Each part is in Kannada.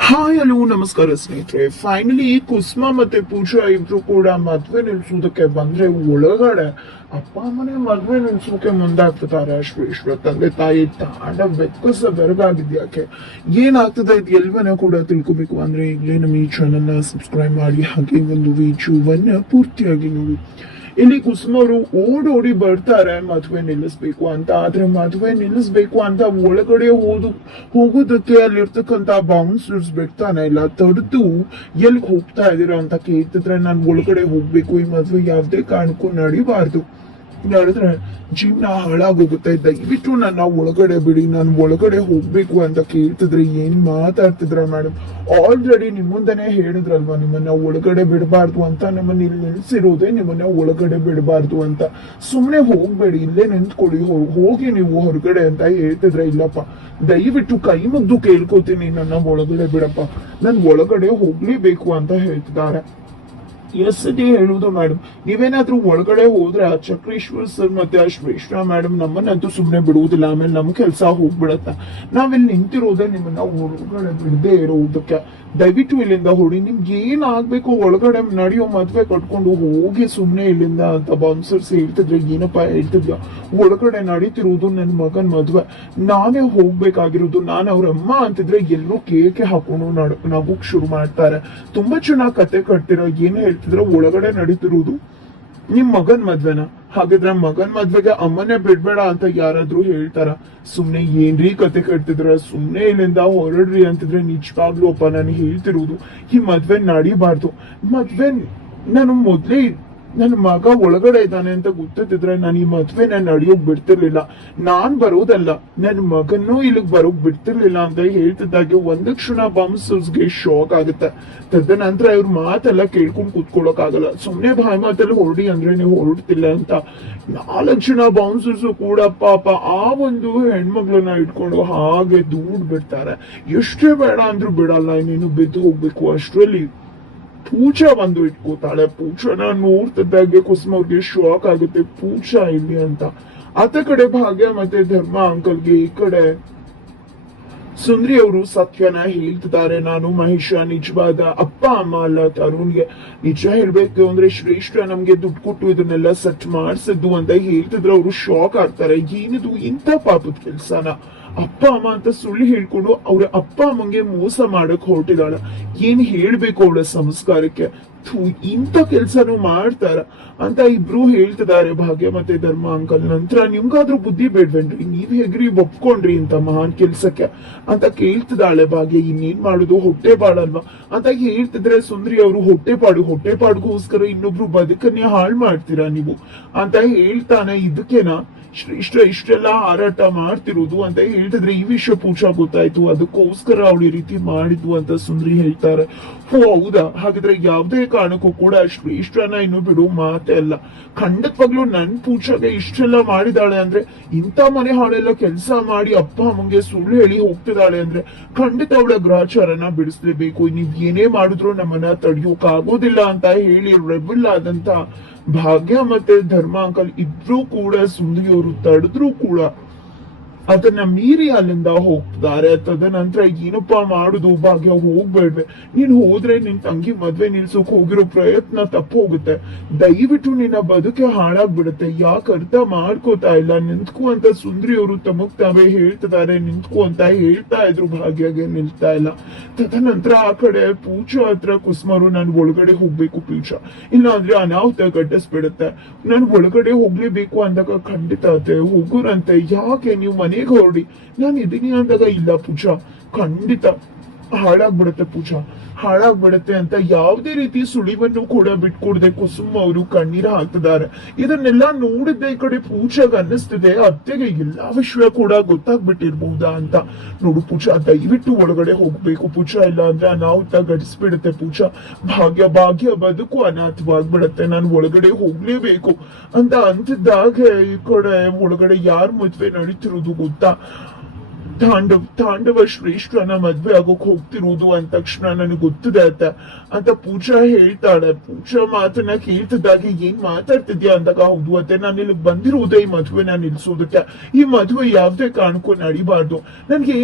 ಹಾಯ್ ಹಲೋ ನಮಸ್ಕಾರ ಸ್ನೇಹಿತರೆ. ಫೈನಲಿ ಕುಸ್ಮಾ ಮತ್ತೆ ಪೂಜಾ ಇಬ್ರು ಕೂಡ ಮದ್ವೆ ನಿಲ್ಸೋದಕ್ಕೆ ಬಂದ್ರೆ ಒಳಗಡೆ ಅಪ್ಪ ಅಮ್ಮನೆ ಮದ್ವೆ ನಿಲ್ಸೋಕೆ ಮುಂದಾಗ್ತಿದ್ದಾರೆ. ವಿಶ್ವ ತಂದೆ ತಾಯಿ ತಾಂಡ ಬೆಕ್ಕಸ ಬೆರಗಾಗಿದ್ಯಾಕೆ ಏನಾಗ್ತದೆ ಇದು ಎಲ್ಲವನ್ನ ಕೂಡ ತಿಳ್ಕೊಬೇಕು ಅಂದ್ರೆ ಈಗಲೇ ನಮ್ಮ ಈ ಚಾನಲ್ ನ ಸಬ್ಸ್ಕ್ರೈಬ್ ಮಾಡಿ ಹಾಗೆ ಒಂದು ವಿಡಿಯೋವನ್ನ ಪೂರ್ತಿಯಾಗಿ ನೋಡಿ. ಇಲ್ಲಿ ಕುಸುಮ ಅವರು ಓಡೋಡಿ ಬರ್ತಾರೆ ಮದುವೆ ನಿಲ್ಲಿಸ್ಬೇಕು ಅಂತ. ಆದ್ರೆ ಮದುವೆ ನಿಲ್ಲಿಸ್ಬೇಕು ಅಂತ ಒಳಗಡೆ ಹೋಗೋದಕ್ಕೆ ಅಲ್ಲಿರ್ತಕ್ಕಂತ ಬೌನ್ಸರ್ಸ್ ಬಿಡ್ತಾನೆ ಇಲ್ಲ. ತಡೆದು ಎಲ್ಲಿ ಹೋಗ್ತಾ ಇದೀರ ಅಂತ ಕೇಳ್ತಿದ್ರೆ ನಾನು ಒಳಗಡೆ ಹೋಗ್ಬೇಕು, ಈ ಮದುವೆ ಯಾವ್ದೇ ಕಾರಣಕ್ಕೂ ನಡಿಬಾರ್ದು, ನಡೆದ್ರೆ ಜೀವನ ಹಾಳಾಗೋಗುತ್ತೆ, ದಯವಿಟ್ಟು ನನ್ನ ಒಳಗಡೆ ಬಿಡಿ, ನಾನು ಒಳಗಡೆ ಹೋಗ್ಬೇಕು ಅಂತ ಕೇಳ್ತಿದ್ರೆ ಏನ್ ಮಾತಾಡ್ತಿದ್ರ ಮೇಡಮ್? ಆಲ್ರೆಡಿ ನಿಮ್ಮಂದನೇ ಹೇಳಿದ್ರಲ್ವಾ ನಿಮ್ಮನ್ನ ಒಳಗಡೆ ಬಿಡಬಾರ್ದು ಅಂತ. ನಿಮ್ಮನ್ನ ಇಲ್ಲಿ ನಿಲ್ಸಿರೋದೇ ನಿಮ್ಮನ್ನ ಒಳಗಡೆ ಬಿಡಬಾರ್ದು ಅಂತ. ಸುಮ್ನೆ ಹೋಗ್ಬೇಡಿ, ಇಲ್ಲೇ ನಿಂತ್ಕೊಳ್ಳಿ, ಹೋಗಿ ನೀವು ಹೊರಗಡೆ ಅಂತ ಹೇಳ್ತಿದ್ರೆ ಇಲ್ಲಪ್ಪ ದಯವಿಟ್ಟು ಕೈ ಮುಗ್ದು ಕೇಳ್ಕೊತೀನಿ, ನನ್ನ ಒಳಗಡೆ ಬಿಡಪ್ಪ, ನನ್ ಒಳಗಡೆ ಹೋಗ್ಲೇಬೇಕು ಅಂತ ಹೇಳ್ತಿದ್ದಾರೆ. ಎಸ್ಗೆ ಹೇಳುವುದು ಮೇಡಮ್, ನೀವೇನಾದ್ರೂ ಒಳಗಡೆ ಹೋದ್ರೆ ಆ ಚಕ್ರೇಶ್ವರ್ ಸರ್ ಮತ್ತೆ ಆ ಶ್ರೇಷ್ಠ ಮೇಡಮ್ ನಮ್ಮನ್ನಂತೂ ಸುಮ್ನೆ ಬಿಡುವುದಿಲ್ಲ. ಆಮೇಲೆ ನಮ್ ಕೆಲ್ಸ ಹೋಗ್ಬಿಡತ್ತ. ನಾವಿಲ್ಲಿ ನಿಂತಿರೋದೇ ನಿಮ್ಮನ್ನ ಒಳಗಡೆ ಬಿಡದೆ ಇರೋದಕ್ಕೆ. ದಯವಿಟ್ಟು ಇಲ್ಲಿಂದ ಹೊಡಿ, ನಿಮ್ಗೆ ಏನ್ ಆಗ್ಬೇಕು ಒಳಗಡೆ ನಡೆಯೋ ಮದ್ವೆ ಕಟ್ಕೊಂಡು ಹೋಗಿ ಸುಮ್ನೆ ಇಲ್ಲಿಂದ ಅಂತ ಬೌನ್ಸರ್ಸ್ ಹೇಳ್ತಿದ್ರೆ ಏನಪ್ಪಾ ಹೇಳ್ತಿದ್ಯ? ಒಳಗಡೆ ನಡೀತಿರೋದು ನನ್ನ ಮಗನ್ ಮದ್ವೆ, ನಾನೇ ಹೋಗ್ಬೇಕಾಗಿರೋದು. ನಾನು ಅವ್ರ ಅಮ್ಮ ಅಂತಿದ್ರೆ ಎಲ್ಲರೂ ಕೇಕೆ ಹಾಕೊಂಡು ನಗಕ್ ಶುರು ಮಾಡ್ತಾರೆ. ತುಂಬಾ ಚೆನ್ನಾಗ್ ಕತೆ ಕಟ್ತಿರೋ. ಏನ್ ಹೇಳ್ತಿದ್ರೆ ಒಳಗಡೆ ನಡೀತಿರೋದು ನಿಮ್ ಮಗನ್ ಮದ್ವೆನ? ಹಾಗಿದ್ರೆ ಮಗನ್ ಮದ್ವೆಗೆ ಅಮ್ಮನೇ ಬಿಡ್ಬೇಡ ಅಂತ ಯಾರಾದ್ರೂ ಹೇಳ್ತಾರ? ಸುಮ್ನೆ ಏನ್ರಿ ಕತೆ ಕಟ್ತಿದ್ರ? ಸುಮ್ನೆ ಇಲ್ಲಿಂದ ಹೊರಡ್ರಿ ಅಂತಿದ್ರೆ ನಿಜವಾಗ್ಲೂ ಅಪ್ಪ ನಾನು ಹೇಳ್ತಿರೋದು ಈ ಮದ್ವೆ ನಡಿಬಾರ್ದು. ಮದ್ವೆ ನಾನು ಮೊದ್ಲೇ ನನ್ನ ಮಗ ಒಳಗಡೆ ಇದ್ದಾನೆ ಅಂತ ಗೊತ್ತಿದ್ರೆ ನಾನು ಈ ಮದ್ವೆನ ನಡೆಯೋಕ್ ಬಿಡ್ತಿರ್ಲಿಲ್ಲ. ನಾನ್ ಬರೋದಲ್ಲ, ನನ್ನ ಮಗನ್ನೂ ಇಲ್ಲಿಗ್ ಬರೋಕ್ ಬಿಡ್ತಿರ್ಲಿಲ್ಲ ಅಂತ ಹೇಳ್ತಿದ್ದಾಗೆ ಒಂದ್ ಕ್ಷಣ ಬೌನ್ಸರ್ಸ್ಗೆ ಶಾಕ್ ಆಗುತ್ತೆ. ತದನಂತರ ಇವ್ರ ಮಾತೆಲ್ಲ ಕೇಳ್ಕೊಂಡ್ ಕೂತ್ಕೊಳ್ಳೋಕ್ ಆಗಲ್ಲ. ಸುಮ್ನೆ ಬಾಯಿ ಮಾತಲ್ಲಿ ಹೊರಡಿ ಅಂದ್ರೆ ನೀವು ಹೊರಡ್ತಿಲ್ಲ ಅಂತ 4 ಜನ ಬೌನ್ಸರ್ಸ್ ಕೂಡ ಪಾಪ ಆ ಒಂದು ಹೆಣ್ಮಗ್ಳನ್ನ ಇಟ್ಕೊಂಡು ಹಾಗೆ ದೂಡ್ ಬಿಡ್ತಾರೆ. ಎಷ್ಟೇ ಬೇಡ ಅಂದ್ರೂ ಬಿಡಲ್ಲ, ಇನ್ನೇನು ಬಿದ್ದು ಹೋಗ್ಬೇಕು. ಅಷ್ಟ್ರಲ್ಲಿ ಪೂಜಾ ಬಂದು ಇಟ್ಕೋತಾಳೆ. ಪೂಜಾನ ನೋಡ್ತಿದ್ದಾಗೆ ಕುಸುಮ ಅವ್ರಿಗೆ ಶಾಕ್ ಆಗುತ್ತೆ, ಪೂಜಾ ಇಲ್ಲಿ ಅಂತ. ಆತ ಕಡೆ ಭಾಗ್ಯ ಮತ್ತೆ ಧರ್ಮ ಅಂಕಲ್ಗೆ, ಈ ಕಡೆ ಸುಂದ್ರಿ ಅವರು ಸತ್ಯನ ಹೇಳ್ತಿದ್ದಾರೆ. ನಾನು ಮಹೇಶ ನಿಜವಾದ ಅಪ್ಪ ಅಮ್ಮ ಅಲ್ಲ ತರುಣ್ಗೆ. ನಿಜ ಹೇಳ್ಬೇಕು ಅಂದ್ರೆ ಶ್ರೇಷ್ಠ ನಮ್ಗೆ ದುಡ್ಡು ಕೊಟ್ಟು ಇದನ್ನೆಲ್ಲ ಸೆಟ್ ಮಾಡ್ಸಿದ್ದು ಅಂತ ಹೇಳ್ತಿದ್ರೆ ಅವರು ಶಾಕ್ ಆಗ್ತಾರೆ. ಏನಿದು ಇಂಥ ಪಾಪದ ಕೆಲ್ಸನ? ಅಪ್ಪ ಅಮ್ಮ ಅಂತ ಸುಳ್ಳು ಹೇಳ್ಕೊಂಡು ಅವ್ರ ಅಪ್ಪ ಅಮ್ಮಂಗೆ ಮೋಸ ಮಾಡಕ್ ಹೊರಟಿದಾಳ. ಏನ್ ಹೇಳ್ಬೇಕು ಅವಳ ಸಂಸ್ಕಾರಕ್ಕೆ? ಇಂಥ ಕೆಲ್ಸನೂ ಮಾಡ್ತಾರ ಅಂತ ಇಬ್ರು ಹೇಳ್ತಿದ್ದಾರೆ ಭಾಗ್ಯ ಮತ್ತೆ ಧರ್ಮ ಅಂಕಲ್. ನಂತರ ನಿಮ್ಗಾದ್ರೂ ಬುದ್ಧಿ ಬೇಡ್ವೇನ್ರಿ? ನೀವ್ ಹೇಗ್ರಿ ಒಪ್ಕೊಂಡ್ರಿ ಇಂತ ಮಹಾನ್ ಕೆಲ್ಸಕ್ಕೆ ಅಂತ ಕೇಳ್ತಿದ್ದಾಳೆ ಭಾಗ್ಯ. ಇನ್ನೇನ್ ಮಾಡುದು, ಹೊಟ್ಟೆ ಪಾಡಲ್ವಾ ಅಂತ ಹೇಳ್ತಿದ್ರೆ ಸುಂದ್ರಿ ಅವರು ಹೊಟ್ಟೆ ಪಾಡ್ಗೋಸ್ಕರ ಇನ್ನೊಬ್ರು ಬದುಕನ್ನೇ ಹಾಳು ಮಾಡ್ತೀರಾ ನೀವು ಅಂತ ಹೇಳ್ತಾನೆ. ಇದಕ್ಕೇನಾ ಇಷ್ಟೆಲ್ಲ ಹಾರಾಟ ಮಾಡ್ತಿರೋದು ಅಂತ ಹೇಳ್ತಿದ್ರೆ ಈ ವಿಷಯ ಪೂಜಾ ಗೊತ್ತಾಯ್ತು, ಅದಕ್ಕೋಸ್ಕರ ಅವಳು ಈ ರೀತಿ ಮಾಡಿದ್ವು ಅಂತ ಸುಂದ್ರಿ ಹೇಳ್ತಾರೆ. ಓ ಹೌದಾ? ಹಾಗಿದ್ರೆ ಯಾವ್ದೇ ಕಾರಣಕ್ಕೂ ಕೂಡ ಶ್ರೇಷ್ಠನ ಇನ್ನು ಬಿಡು ಮಾತೆ ಅಲ್ಲ. ಖಂಡಿತವಾಗ್ಲೂ ನನ್ ಪೂಜಾಗೆ ಇಷ್ಟೆಲ್ಲ ಮಾಡಿದಾಳೆ ಅಂದ್ರೆ, ಇಂಥ ಮನೆ ಹಾಳೆಲ್ಲ ಕೆಲಸ ಮಾಡಿ ಅಪ್ಪ ಅಮ್ಮಂಗೆ ಸುಳ್ಳು ಹೇಳಿ ಹೋಗ್ತಿದ್ದಾಳೆ ಅಂದ್ರೆ ಖಂಡಿತ ಅವಳ ಗ್ರಹಚಾರನ ಬಿಡಿಸ್ಲೇಬೇಕು. ನೀವ್ ಏನೇ ಮಾಡಿದ್ರು ನಮ್ಮನ್ನ ತಡಿಯೋಕ್ ಆಗೋದಿಲ್ಲ ಅಂತ ಹೇಳಿ ರೆಬಲ್ ಆದಂತ ಭಾಗ್ಯ ಮತ್ತೆ ಧರ್ಮ ಅಂಕಲ್ ಇಬ್ರು ಕೂಡ ಸುಂದರಿಯವರು ತಡೆದ್ರು ಕೂಡ ಅದನ್ನ ಮೀರಿ ಅಲ್ಲಿಂದ ಹೋಗ್ತಿದ್ದಾರೆ. ತದನಂತರ ಏನಪ್ಪಾ ಮಾಡುದು? ಭಾಗ್ಯ ಹೋಗ್ಬೇಡ್ವೆ, ನೀನ್ ಹೋದ್ರೆ ನಿನ್ ತಂಗಿ ಮದ್ವೆ ನಿಲ್ಸೋಕ್ ಹೋಗಿರೋ ಪ್ರಯತ್ನ ತಪ್ಪು ಹೋಗುತ್ತೆ. ದಯವಿಟ್ಟು ನಿನ್ನ ಬದುಕೆ ಹಾಳಾಗ್ಬಿಡುತ್ತೆ. ಯಾಕೆ ಅರ್ಥ ಮಾಡ್ಕೋತಾ ಇಲ್ಲ? ನಿಂತ್ಕೋ ಅಂತ ಸುಂದರಿಯವರು ತಮಗ್ ತಾವೇ ಹೇಳ್ತಿದ್ದಾರೆ. ನಿಂತ್ಕೋ ಅಂತ ಹೇಳ್ತಾ ಇದ್ರು, ಭಾಗ್ಯಗೆ ನಿಲ್ತಾ ಇಲ್ಲ. ತದನಂತರ ಆ ಕಡೆ ಪೂಜಾ ಹತ್ರ ಕುಸುಮರು ನಾನು ಒಳಗಡೆ ಹೋಗ್ಬೇಕು ಪೂಜಾ, ಇಲ್ಲ ಅಂದ್ರೆ ಅನಾಹುತ ಘಟಿಸ್ಬಿಡುತ್ತೆ, ನಾನು ಒಳಗಡೆ ಹೋಗ್ಲೇಬೇಕು ಅಂದಾಗ ಖಂಡಿತ ಹೋಗುರಂತೆ. ಯಾಕೆ ನೀವು ಮನೆಗೆ ಹೊರಡಿ, ನಾನು ಇದೀನಿ ಅಂದಾಗ ಇಲ್ಲ ಪೂಜಾ ಖಂಡಿತ ಹಾಳಾಗ್ಬಿಡುತ್ತೆ, ಪೂಜಾ ಹಾಳಾಗ್ಬಿಡುತ್ತೆ ಅಂತ ಯಾವುದೇ ರೀತಿ ಸುಳಿವನ್ನು ಕೂಡ ಬಿಟ್ಕೊಡದೆ ಕುಸುಮ ಅವರು ಕಣ್ಣೀರ ಹಾಕ್ತಿದ್ದಾರೆ. ಇದನ್ನೆಲ್ಲ ನೋಡಿದ್ದೆ ಈ ಕಡೆ ಪೂಜಾಗ ಅನ್ನಿಸ್ತಿದೆ ಅತ್ತೆಗೆ ಎಲ್ಲಾ ವಿಷಯ ಕೂಡ ಗೊತ್ತಾಗ್ಬಿಟ್ಟಿರ್ಬಹುದಾ ಅಂತ. ನೋಡು ಪೂಜಾ, ದಯವಿಟ್ಟು ಒಳಗಡೆ ಹೋಗ್ಬೇಕು ಪೂಜಾ, ಇಲ್ಲ ಅಂದ್ರೆ ಅನಾಹುತ ಘಟಿಸ್ಬಿಡುತ್ತೆ ಪೂಜಾ. ಭಾಗ್ಯ ಬದುಕು ಅನಾಥವಾಗ್ಬಿಡತ್ತೆ, ನಾನು ಒಳಗಡೆ ಹೋಗ್ಲೇಬೇಕು ಅಂತ ಅಂತಿದ್ದಾಗ ಈ ಕಡೆ ಒಳಗಡೆ ಯಾರ್ ಮದ್ವೆ ನಡೀತಿರೋದು ಗೊತ್ತಾ? ತಾಂಡವ ಶ್ರೇಷ್ಠನ ಮದ್ವೆ ಆಗೋಕ್ ಹೋಗ್ತಿರೋದು ಅಂದ ತಕ್ಷಣ ನನಗೆ ಗೊತ್ತಿದೆ ಅಂತ ಪೂಜಾ ಹೇಳ್ತಾಳೆ. ಪೂಜಾ ಮಾತನ್ನ ಕೇಳ್ತಿದ್ದಾಗೆ ಏನ್ ಮಾತಾಡ್ತಿದ್ಯಾ ಅಂದಾಗ, ಹೌದು ಅತ್ತೆ, ನಾನು ಇಲ್ಲಿ ಬಂದಿರೋದೇ ಈ ಮದ್ವೆನ ನಿಲ್ಸೋದಕ್ಕೆ. ಈ ಮದ್ವೆ ಯಾವ್ದೇ ಕಾರಣಕ್ಕೂ ನಡಿಬಾರ್ದು. ನನ್ಗೆ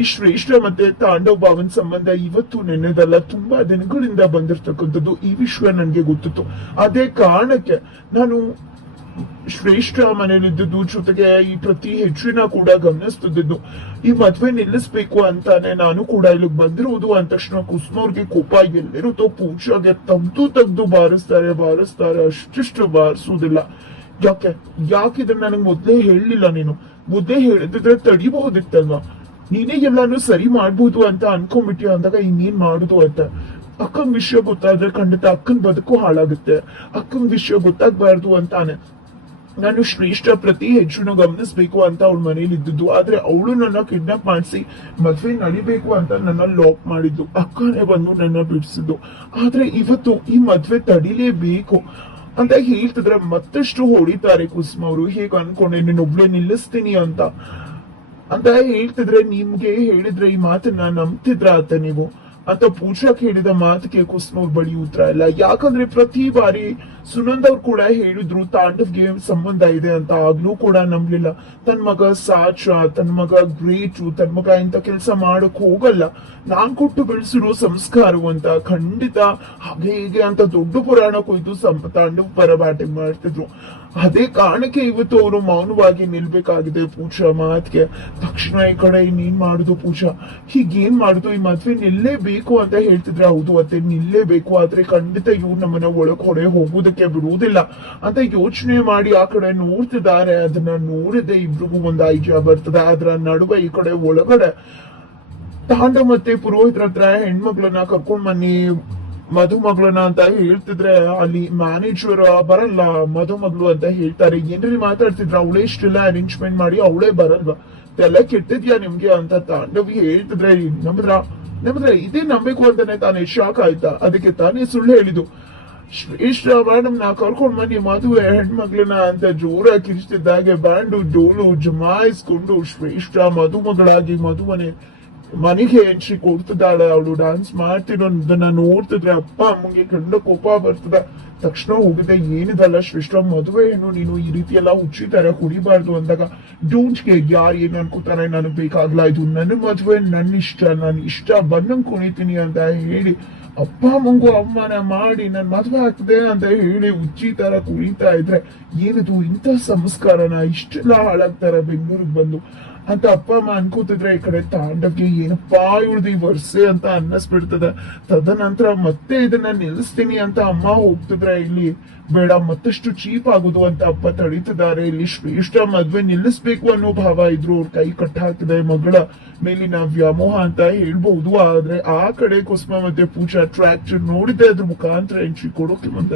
ಈ ಶ್ರೇಷ್ಠ ಮತ್ತೆ ತಾಂಡವ್ ಭಾವನ್ ಸಂಬಂಧ ಇವತ್ತು ನೆನ್ನೆದಲ್ಲ, ತುಂಬಾ ದಿನಗಳಿಂದ ಬಂದಿರ್ತಕ್ಕಂಥದ್ದು. ಈ ವಿಷಯ ನನ್ಗೆ ಗೊತ್ತಿತ್ತು. ಅದೇ ಕಾರಣಕ್ಕೆ ನಾನು ಶ್ರೇಷ್ಠ ಮನೇಲಿದ್ದು ಜೊತೆಗೆ ಈ ಪ್ರತಿ ಹೆಚ್ಚಿನ ಕೂಡ ಗಮನಿಸ್ತಿದ್ದು. ಈ ಮದ್ವೆ ನಿಲ್ಲಿಸ್ಬೇಕು ಅಂತಾನೆ ನಾನು ಕೂಡ ಇಲ್ಲಿಗೆ ಬಂದಿರುವುದು. ಅಂದ ತಕ್ಷಣ ಕುಸುಮವ್ರಿಗೆ ಕೋಪ ಎಲ್ಲಿರುತ್ತೋ ಪೂಜಾಗೆ ತೆಗ್ದು ಬಾರಿಸ್ತಾರೆ, ಅಷ್ಟಿಷ್ಟು ಬಾರಿಸುವುದಿಲ್ಲ. ಯಾಕೆ ಇದನ್ನ ನನಗೆ ಮೊದ್ಲೇ ಹೇಳಲಿಲ್ಲ ನೀನು? ಮೊದ್ಲೇ ಹೇಳಿದ್ರೆ ತಡಿಬಹುದಿತ್ತಲ್ವಾ? ನೀನೇ ಎಲ್ಲಾನು ಸರಿ ಮಾಡ್ಬೋದು ಅಂತ ಅನ್ಕೊಂಡ್ಬಿಟ್ಟಿ ಅಂದಾಗ ಇನ್ನೇನ್ ಮಾಡುದು ಅಂತ. ಅಕ್ಕನ್ ವಿಷಯ ಗೊತ್ತಾದ್ರೆ ಖಂಡಿತ ಅಕ್ಕನ್ ಬದುಕು ಹಾಳಾಗುತ್ತೆ. ಅಕ್ಕನ್ ವಿಷಯ ಗೊತ್ತಾಗ್ಬಾರ್ದು ಅಂತಾನೆ ನಾನು ಶ್ರೇಷ್ಠ ಪ್ರತಿ ಹೆಚ್ಚು ಗಮನಿಸ್ಬೇಕು ಅಂತ ಅವಳ ಮನೇಲಿ ಇದ್ದಿದ್ದು. ಆದ್ರೆ ಅವಳು ನನ್ನ ಕಿಡ್ನಾಪ್ ಮಾಡಿಸಿ ಮದ್ವೆ ನಡಿಬೇಕು ಅಂತ ನನ್ನ ಲಾಕ್ ಮಾಡಿದ್ದು. ಅಕ್ಕನೇ ಬಂದು ನನ್ನ ಬಿಡಿಸಿದ್ದು. ಆದ್ರೆ ಇವತ್ತು ಈ ಮದ್ವೆ ತಡಿಲೇಬೇಕು ಅಂತ ಹೇಳ್ತಿದ್ರೆ ಮತ್ತಷ್ಟು ಹೊಡಿತಾರೆ ಕುಸುಮ ಅವರು. ಹೇಗೆ ಅನ್ಕೊಂಡೆ ನೀನೊಬ್ಳೆ ನಿಲ್ಲಿಸ್ತೀನಿ ಅಂತ ಹೇಳ್ತಿದ್ರೆ, ನಿಮ್ಗೆ ಹೇಳಿದ್ರೆ ಈ ಮಾತನ್ನ ನಂಬ್ತಿದ್ರ ಅಂತ ನೀವು ಅಂತ ಪೂಜಾಕ್ ಹೇಳಿದ ಮಾತಿಗೆ ಕುಸುಮ ಬಳಿ ಉತ್ತರ ಇಲ್ಲ. ಯಾಕಂದ್ರೆ ಪ್ರತಿ ಬಾರಿ ಸುನಂದ್ ಅವ್ರು ಕೂಡ ಹೇಳಿದ್ರು ತಾಂಡವ್ಗೆ ಸಂಬಂಧ ಇದೆ ಅಂತ, ಆಗ್ಲೂ ಕೂಡ ನಂಬ್ಲಿಲ್ಲ. ತನ್ ಮಗ ಸಾಚ, ತನ್ ಮಗ ಗ್ರೇಟು, ತನ್ ಮಗ ಇಂತ ಕೆಲಸ ಮಾಡಕ್ ಹೋಗಲ್ಲ, ನಾನ್ ಕೊಟ್ಟು ಬೆಳೆಸಿರೋ ಸಂಸ್ಕಾರವಂತ, ಖಂಡಿತ ಹಾಗೆ ಹೀಗೆ ಅಂತ ದೊಡ್ಡ ಪುರಾಣ ಕೊಯ್ದು ತಾಂಡವ್ ಪರ ಬ್ಯಾಟಿಂಗ್ ಮಾಡ್ತಿದ್ರು. ಅದೇ ಕಾರಣಕ್ಕೆ ಇವತ್ತು ಅವರು ಮೌನವಾಗಿ ನಿಲ್ಬೇಕಾಗಿದೆ ಪೂಜಾ ಮಾತಿಗೆ. ತಕ್ಷಣ ಈ ಕಡೆ ಇನ್ನೇನ್ ಮಾಡುದು ಪೂಜಾ, ಹೀಗೇನ್ ಮಾಡುದು, ಈ ಮದ್ವೆ ನಿಲ್ಲೇಬೇಕು ಅಂತ ಹೇಳ್ತಿದ್ರೆ ಹೌದು ಅತ್ತೆ ನಿಲ್ಲೇಬೇಕು, ಆದ್ರೆ ಖಂಡಿತ ಇವ್ರು ನಮ್ಮನ್ನ ಒಳಗ್ ಹೊಡೆ ಹೋಗುದಕ್ಕೆ ಬಿಡುವುದಿಲ್ಲ ಅಂತ ಯೋಚನೆ ಮಾಡಿ ಆ ಕಡೆ ನೋಡ್ತಿದ್ದಾರೆ. ಅದನ್ನ ನೋಡಿದೆ ಇಬ್ರಿಗೂ ಒಂದು ಐಜ ಬರ್ತದೆ. ಅದ್ರ ನಡುವೆ ಈ ಕಡೆ ಒಳಗಡೆ ತಾಂಡವ್ ಮತ್ತೆ ಪುರೋಹಿತರ ಹತ್ರ ಹೆಣ್ಮಕ್ಳನ್ನ ಕರ್ಕೊಂಡ್ ಬನ್ನಿ ಮಧುಮಗಳನ್ನ ಅಂತ ಹೇಳ್ತಿದ್ರೆ ಅಲ್ಲಿ ಮ್ಯಾನೇಜರ್ ಬರಲ್ಲ ಮಧುಮಗಳು ಅಂತ ಹೇಳ್ತಾರೆ. ಏನ್ರಿ ಮಾತಾಡ್ತಿದ್ರ, ಅವಳೇ ಇಷ್ಟೆಲ್ಲ ಅರೇಂಜ್ಮೆಂಟ್ ಮಾಡಿ ಅವಳೇ ಬರಲ್ವಾ, ಎಲ್ಲ ಕೆಟ್ಟಿದ್ಯಾ ನಿಮ್ಗೆ ಅಂತ ತಾಂಡವಿ ಹೇಳ್ತಿದ್ರೆ ನಮ್ದ್ರ ಇದೇ ನಂಬೇಕು ಅಂತಾನೆ ತಾನೇ ಶಾಕ್ ಆಯ್ತಾ. ಅದಕ್ಕೆ ತಾನೇ ಸುಳ್ಳು ಹೇಳಿದ್ದು. ಶ್ರೇಷ್ಠ ಮೇಡಮ್ ನಾ ಕರ್ಕೊಂಡ್ ಬನ್ನಿ ಮದುವೆ ಹೆಣ್ಮಕ್ಳನ್ನ ಅಂತ ಜೋರಾಗಿ ಕಿರಿಸ್ತಿದ್ದಾಗೆ ಬ್ಯಾಂಡು ಡೋಲು ಜಮಾಯಿಸ್ಕೊಂಡು ಶ್ರೇಷ್ಠ ಮಧುಮಗಳಾಗಿ ಮಧುಮನೆ ಮನೆಗೆ ಎಂಟ್ರಿ ಕೊಡ್ತಿದ್ದಾಳೆ. ಅವಳು ಡಾನ್ಸ್ ಮಾಡ್ತಿರೋದನ್ನ ನೋಡ್ತಿದ್ರೆ ಅಪ್ಪ ಅಮ್ಮಂಗೆ ಕಂಡ ಕೋಪ ಬರ್ತದ. ತಕ್ಷಣ ಹೋಗಿದೆ, ಏನಿದಲ್ಲ ಶ್ರೇಷ್ಠ ಮದುವೆ ಏನು ನೀನು ಈ ರೀತಿ ಎಲ್ಲ ಹುಚ್ಚಿತಾರೆ ಹೊಡಿಬಾರ್ದು ಅಂದಾಗ, ಡೋಂಟ್ ಕೇರ್ ಯಾರು ಏನು ಅನ್ಕೋತಾರೆ, ನನಗ್ ಬೇಕಾಗ್ಲಾ, ಇದು ನನ್ನ ಮದುವೆ, ನನ್ನ ಇಷ್ಟ, ನಾನು ಇಷ್ಟ ಬಂದಂಗ್ ಕುಣಿತೀನಿ ಅಂತ ಹೇಳಿ ಅಪ್ಪ ಅಮ್ಮಂಗೂ ಅವಮಾನ ಮಾಡಿ ನನ್ ಮದುವೆ ಆಗ್ತದೆ ಅಂತ ಹೇಳಿ ಹುಚ್ಚಿ ತರ ಕುಣಿತಾ ಇದ್ರೆ, ಏನಿದು ಇಂಥ ಸಂಸ್ಕಾರನ, ಇಷ್ಟೆಲ್ಲ ಹಾಳಾಗ್ತಾರ ಬೆಂಗಳೂರಿಗೆ ಬಂದು ಅಂತ ಅಪ್ಪ ಅಮ್ಮ ಅನ್ಕೋತಿದ್ರೆ ಈ ಕಡೆ ತಾಂಡವ್ಗೆ ಏನಪ್ಪಾ ಇವ್ರದ್ದು ಈ ವರ್ಷೆ ಅಂತ ಅನ್ನಿಸ್ಬಿಡ್ತದ. ತದನಂತರ ಮತ್ತೆ ಇದನ್ನ ನಿಲ್ಲಿಸ್ತೀನಿ ಅಂತ ಅಮ್ಮ ಹೋಗ್ತಿದ್ರೆ ಇಲ್ಲಿ ಬೇಡ ಮತ್ತಷ್ಟು ಚೀಪ್ ಆಗುದು ಅಂತ ಅಪ್ಪ ತಡೀತಿದ್ದಾರೆ. ಇಲ್ಲಿ ಶ್ರೇಷ್ಠ ಮದ್ವೆ ನಿಲ್ಲಿಸ್ಬೇಕು ಅನ್ನೋ ಭಾವ ಇದ್ರು ಅವ್ರ ಕೈ ಕಟ್ಟ ಹಾಕಿದೆ ಮಗಳ ಮೇಲಿನ ವ್ಯಾಮೋಹ ಅಂತ ಹೇಳ್ಬಹುದು. ಆದ್ರೆ ಆ ಕಡೆ ಕುಸುಮ ಮತ್ತೆ ಪೂಜಾ ಟ್ರ್ಯಾಕ್ಟರ್ ನೋಡಿದ್ರೆ ಅದ್ರ ಮುಖಾಂತರ ಎಂಟ್ರಿ ಕೊಡೋಕೆ ಬಂದ.